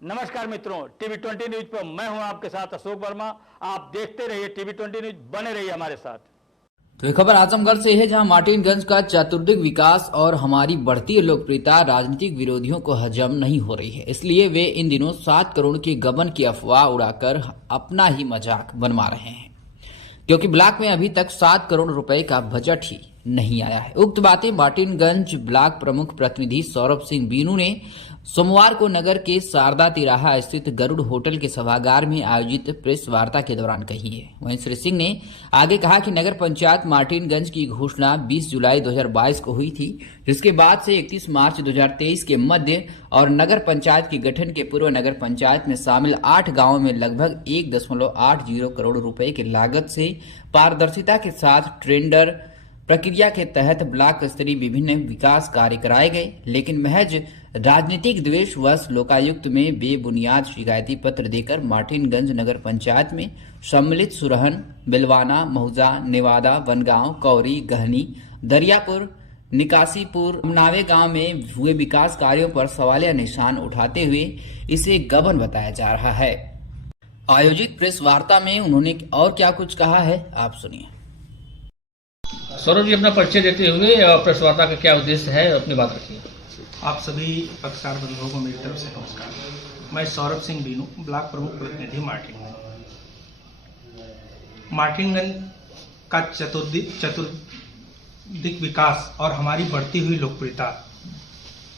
नमस्कार मित्रों, TV20 news पर मैं हूं आपके साथ अशोक वर्मा। आप देखते रहिए टीवी20 न्यूज, बने रहिए हमारे साथ। तो ये खबर आजमगढ़ से है, जहां मार्टिनगंज का चतुर्दिक विकास और हमारी बढ़ती लोकप्रियता राजनीतिक विरोधियों को हजम नहीं हो रही है। इसलिए वे इन दिनों 7 करोड़ के गबन की अफवाह उड़ाकर अपना ही मजाक बनवा रहे हैं, क्योंकि ब्लॉक में अभी तक 7 करोड़ रुपए का बजट ही नहीं आया है। उक्त बातें मार्टिनगंज ब्लॉक प्रमुख प्रतिनिधि सौरभ सिंह बीनू ने सोमवार को नगर के शारदा तिराहा स्थित गरुड़ होटल के सभागार में आयोजित प्रेस वार्ता के दौरान कही है। वहीं श्री सिंह ने आगे कहा कि नगर पंचायत मार्टिनगंज की घोषणा 20 जुलाई 2022 को हुई थी, जिसके बाद से 31 मार्च 2023 के मध्य और नगर पंचायत के गठन के पूर्व नगर पंचायत में शामिल 8 गांवों में लगभग 1.80 करोड़ रुपए की लागत से पारदर्शिता के साथ टेंडर प्रक्रिया के तहत ब्लॉक स्तरीय विभिन्न विकास कार्य कराए गए, लेकिन महज राजनीतिक द्वेषवश लोकायुक्त में बेबुनियाद शिकायती पत्र देकर मार्टिनगंज नगर पंचायत में सम्मिलित सुरहन, बिलवाना, महुजा, नेवादा, बनगांव, कौरी, गहनी, दरियापुर, निकासीपुर, अमनावे गांव में हुए विकास कार्यों पर सवालिया निशान उठाते हुए इसे गबन बताया जा रहा है। आयोजित प्रेस वार्ता में उन्होंने और क्या कुछ कहा है, आप सुनिए। सौरभ जी, अपना परिचय देते हुए प्रेस वार्ता का क्या उद्देश्य है, अपनी बात रखिए। आप सभी पत्रकार बंधुओं को मेरी तरफ से नमस्कार। मैं सौरभ सिंह बीनू, ब्लॉक प्रमुख प्रतिनिधि मार्टिनगंज का चतुर्दिक विकास और हमारी बढ़ती हुई लोकप्रियता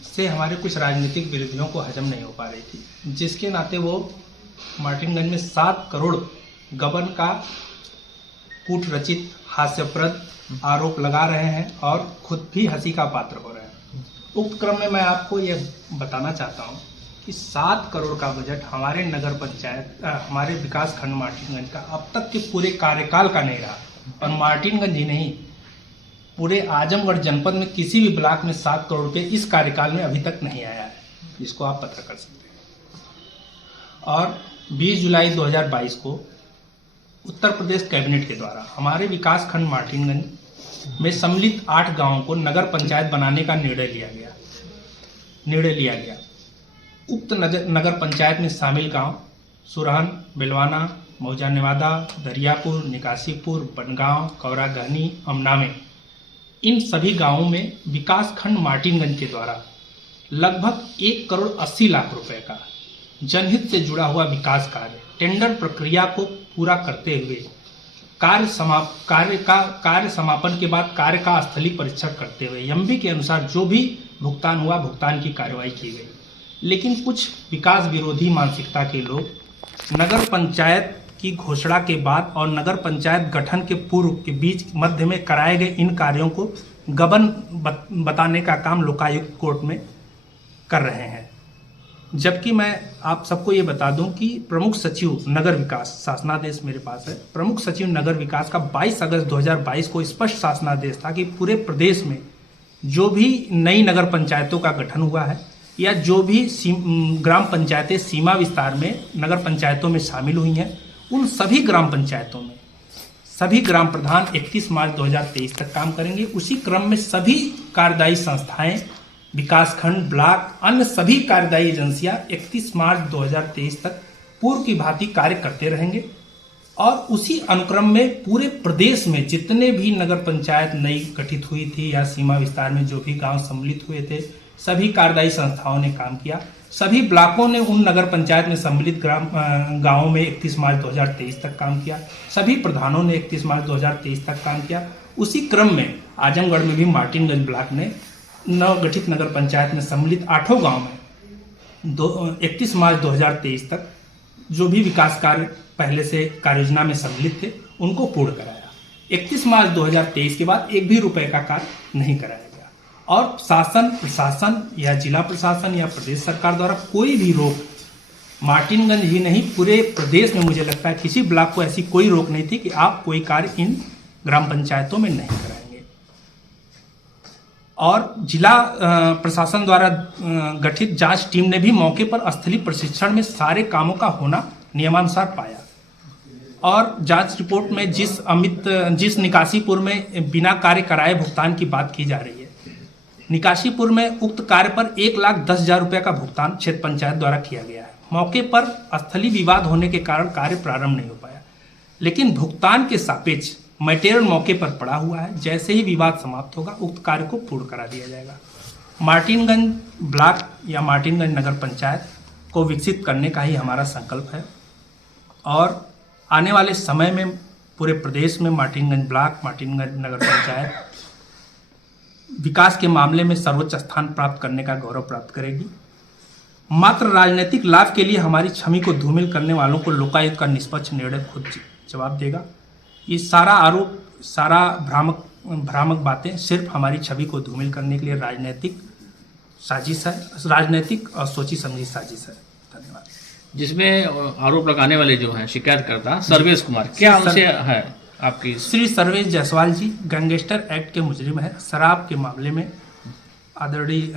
से हमारे कुछ राजनीतिक विरोधियों को हजम नहीं हो पा रही थी, जिसके नाते वो मार्टिनगंज में 7 करोड़ गबन का कूट रचित हास्यप्रद आरोप लगा रहे हैं और खुद भी हंसी का पात्र हो रहे हैं। उक्त क्रम में मैं आपको यह बताना चाहता हूं कि 7 करोड़ का बजट हमारे नगर पंचायत हमारे विकास खंड मार्टिनगंज का अब तक के पूरे कार्यकाल का नहीं रहा। और मार्टिनगंज ही नहीं, पूरे आजमगढ़ जनपद में किसी भी ब्लॉक में 7 करोड़ रुपये इस कार्यकाल में अभी तक नहीं आया है, जिसको आप पता कर सकते हैं। और 20 जुलाई 2022 को उत्तर प्रदेश कैबिनेट के द्वारा हमारे विकास खंड मार्टिनगंज में सम्मिलित 8 गांवों को नगर पंचायत बनाने का निर्णय लिया गया। उक्त नगर पंचायत में शामिल गांव सुरहन, बिलवाना, मौजा, नेवादा, दरियापुर, निकासीपुर, बनगांव, कौरा, गहनी, अमनावे, इन सभी गांवों में विकास खंड मार्टिनगंज के द्वारा लगभग 1 करोड़ 80 लाख रुपए का जनहित से जुड़ा हुआ विकास कार्य टेंडर प्रक्रिया को पूरा करते हुए कार्य समापन के बाद कार्य का स्थलीय परीक्षण करते हुए एमबी के अनुसार जो भी भुगतान हुआ, भुगतान की कार्रवाई की गई। लेकिन कुछ विकास विरोधी मानसिकता के लोग नगर पंचायत की घोषणा के बाद और नगर पंचायत गठन के पूर्व के बीच मध्य में कराए गए इन कार्यों को गबन बताने का काम लोकायुक्त कोर्ट में कर रहे हैं। जबकि मैं आप सबको ये बता दूं कि प्रमुख सचिव नगर विकास, शासनादेश मेरे पास है, प्रमुख सचिव नगर विकास का 22 अगस्त 2022 को स्पष्ट शासनादेश था कि पूरे प्रदेश में जो भी नई नगर पंचायतों का गठन हुआ है या जो भी ग्राम पंचायतें सीमा विस्तार में नगर पंचायतों में शामिल हुई हैं, उन सभी ग्राम पंचायतों में सभी ग्राम प्रधान 31 मार्च 2023 तक काम करेंगे। उसी क्रम में सभी कार्यदायी संस्थाएं, विकासखंड, ब्लॉक, अन्य सभी कार्यदायी एजेंसियां 31 मार्च 2023 तक पूर्व की भांति कार्य करते रहेंगे। और उसी अनुक्रम में पूरे प्रदेश में जितने भी नगर पंचायत नई गठित हुई थी या सीमा विस्तार में जो भी गांव सम्मिलित हुए थे, सभी कार्यदायी संस्थाओं ने काम किया। सभी ब्लॉकों ने उन नगर पंचायत में सम्मिलित गांवों में 31 मार्च 2023 तक काम किया। सभी प्रधानों ने 31 मार्च 2023 तक काम किया। उसी क्रम में आजमगढ़ में भी मार्टिनगंज ब्लॉक ने नवगठित नगर पंचायत में सम्मिलित 8 गांव में 31 मार्च 2023 तक जो भी विकास कार्य पहले से कार्ययोजना में सम्मिलित थे उनको पूर्ण कराया। 31 मार्च 2023 के बाद एक भी रुपए का कार्य नहीं कराया गया। और प्रशासन या जिला प्रशासन या प्रदेश सरकार द्वारा कोई भी रोक, मार्टिनगंज ही नहीं पूरे प्रदेश में मुझे लगता है किसी ब्लॉक को ऐसी कोई रोक नहीं थी कि आप कोई कार्य इन ग्राम पंचायतों में नहीं कराएंगे। और जिला प्रशासन द्वारा गठित जांच टीम ने भी मौके पर स्थलीय परीक्षण में सारे कामों का होना नियमानुसार पाया। और जांच रिपोर्ट में जिस निकासीपुर में बिना कार्य कराए भुगतान की बात की जा रही है, निकाशीपुर में उक्त कार्य पर 1,10,000 रुपये का भुगतान क्षेत्र पंचायत द्वारा किया गया है। मौके पर स्थलीय विवाद होने के कारण कार्य प्रारंभ नहीं हो पाया, लेकिन भुगतान के सापेक्ष मटेरियल मौके पर पड़ा हुआ है। जैसे ही विवाद समाप्त होगा उक्त कार्य को पूर्ण करा दिया जाएगा। मार्टिनगंज ब्लॉक या मार्टिनगंज नगर पंचायत को विकसित करने का ही हमारा संकल्प है और आने वाले समय में पूरे प्रदेश में मार्टिनगंज ब्लॉक, मार्टिनगंज नगर पंचायत विकास के मामले में सर्वोच्च स्थान प्राप्त करने का गौरव प्राप्त करेगी। मात्र राजनीतिक लाभ के लिए हमारी छवि को धूमिल करने वालों को लोकायुक्त का निष्पक्ष निर्णय खुद जवाब देगा। ये सारा आरोप, सारा भ्रामक बातें सिर्फ हमारी छवि को धूमिल करने के लिए राजनीतिक साजिश है, राजनीतिक और सोची समझी साजिश है। धन्यवाद। जिसमें आरोप लगाने वाले जो हैं शिकायतकर्ता सर्वेश कुमार, क्या उनसे है आपकी? श्री सर्वेश जायसवाल जी गैंगस्टर एक्ट के मुजरिम है। शराब के मामले में आदरणीय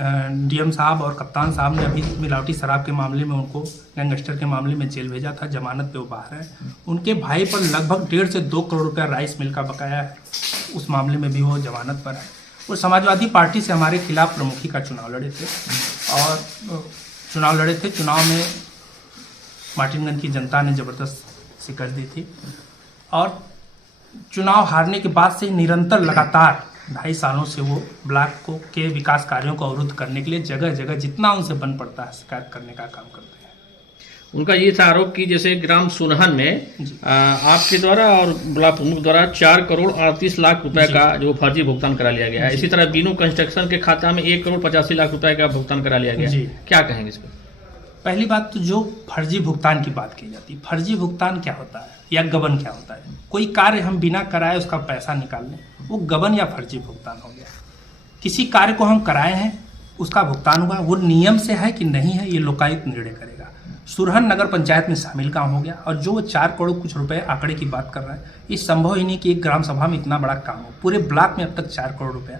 डीएम साहब और कप्तान साहब ने अभी मिलावटी शराब के मामले में उनको गैंगस्टर के मामले में जेल भेजा था। जमानत पे वो बाहर है। उनके भाई पर लगभग 1.5 से 2 करोड़ रुपया राइस मिल का बकाया है, उस मामले में भी वो जमानत पर है। वो समाजवादी पार्टी से हमारे खिलाफ प्रमुखी का चुनाव लड़े थे। चुनाव में मार्टिनगंज की जनता ने ज़बरदस्त शिकस्त दी थी और चुनाव हारने के बाद से निरंतर लगातार 2.5 सालों से वो ब्लॉक के विकास कार्यों को अवरुद्ध करने के लिए जगह जगह जितना उनसे बन पड़ता है शिकायत करने का काम करते हैं। उनका ये था आरोप कि जैसे ग्राम सुनहन में आपके द्वारा और ब्लॉक प्रमुख द्वारा 4 करोड़ 38 लाख रुपए का जो फर्जी भुगतान करा लिया गया है। इसी तरह बीनू कंस्ट्रक्शन के खाता में 1 करोड़ 85 लाख रुपए का भुगतान करा लिया गया है। क्या कहेंगे इस पर? पहली बात तो जो फर्जी भुगतान की बात की जाती है, फर्जी भुगतान क्या होता है या गबन क्या होता है? कोई कार्य हम बिना कराए उसका पैसा निकाल लें, वो गबन या फर्जी भुगतान हो गया। किसी कार्य को हम कराए हैं, उसका भुगतान हुआ, वो नियम से है कि नहीं है, ये लोकायुक्त निर्णय करेगा। सुरहन नगर पंचायत में शामिल काम हो गया और जो वो 4 करोड़ कुछ रुपए आंकड़े की बात कर रहा है, ये संभव ही नहीं कि एक ग्राम सभा में इतना बड़ा काम हो। पूरे ब्लॉक में अब तक 4 करोड़ रुपया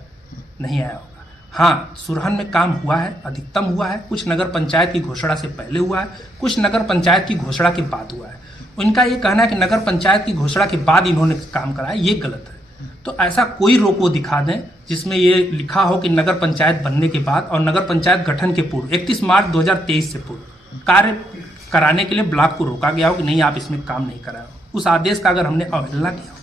नहीं आया होगा। हाँ, सुरहन में काम हुआ है, अधिकतम हुआ है। कुछ नगर पंचायत की घोषणा से पहले हुआ है, कुछ नगर पंचायत की घोषणा के बाद हुआ है। उनका ये कहना है कि नगर पंचायत की घोषणा के बाद इन्होंने काम कराया, ये गलत है। तो ऐसा कोई रोक वो दिखा दें जिसमें ये लिखा हो कि नगर पंचायत बनने के बाद और नगर पंचायत गठन के पूर्व 31 मार्च 2023 से पूर्व कार्य कराने के लिए ब्लॉक को रोका गया हो कि नहीं, आप इसमें काम नहीं कराए हो। उस आदेश का अगर हमने अवहेलना किया हो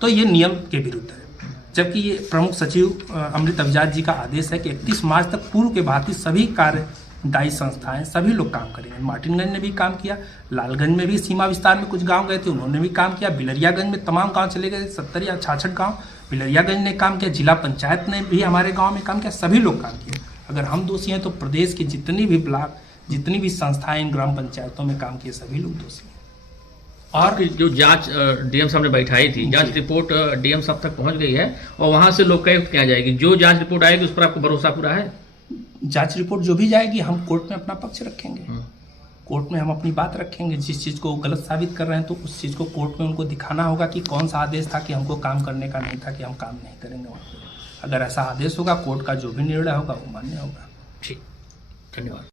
तो ये नियम के विरुद्ध है। जबकि ये प्रमुख सचिव अमृत अभिजात जी का आदेश है कि 31 मार्च तक पूर्व के भांति सभी कार्यदायी संस्थाएं, सभी लोग काम करेंगे। मार्टिनगंज ने भी काम किया, लालगंज में भी सीमा विस्तार में कुछ गांव गए थे, उन्होंने भी काम किया। बिलरियागंज में तमाम गांव चले गए, 70 या 66 गांव बिलरियागंज ने काम किया। जिला पंचायत ने भी हमारे गाँव में काम किया, सभी लोग काम किए। अगर हम दोषी हैं तो प्रदेश की जितनी भी ब्लॉक, जितनी भी संस्थाएं इन ग्राम पंचायतों में काम किए, सभी लोग दोषी हैं। और जो जांच डीएम साहब ने बैठाई थी, जांच रिपोर्ट डीएम साहब तक पहुंच गई है और वहां से लोकायुक्त क्या जाएगी? जो जांच रिपोर्ट आएगी उस पर आपको भरोसा पूरा है? जांच रिपोर्ट जो भी जाएगी हम कोर्ट में अपना पक्ष रखेंगे। कोर्ट में हम अपनी बात रखेंगे। जिस चीज़ को गलत साबित कर रहे हैं तो उस चीज़ को कोर्ट में उनको दिखाना होगा कि कौन सा आदेश था कि हमको काम करने का नहीं था, कि हम काम नहीं करेंगे वहाँ पर। अगर ऐसा आदेश होगा, कोर्ट का जो भी निर्णय होगा वो मान्य होगा। ठीक, धन्यवाद।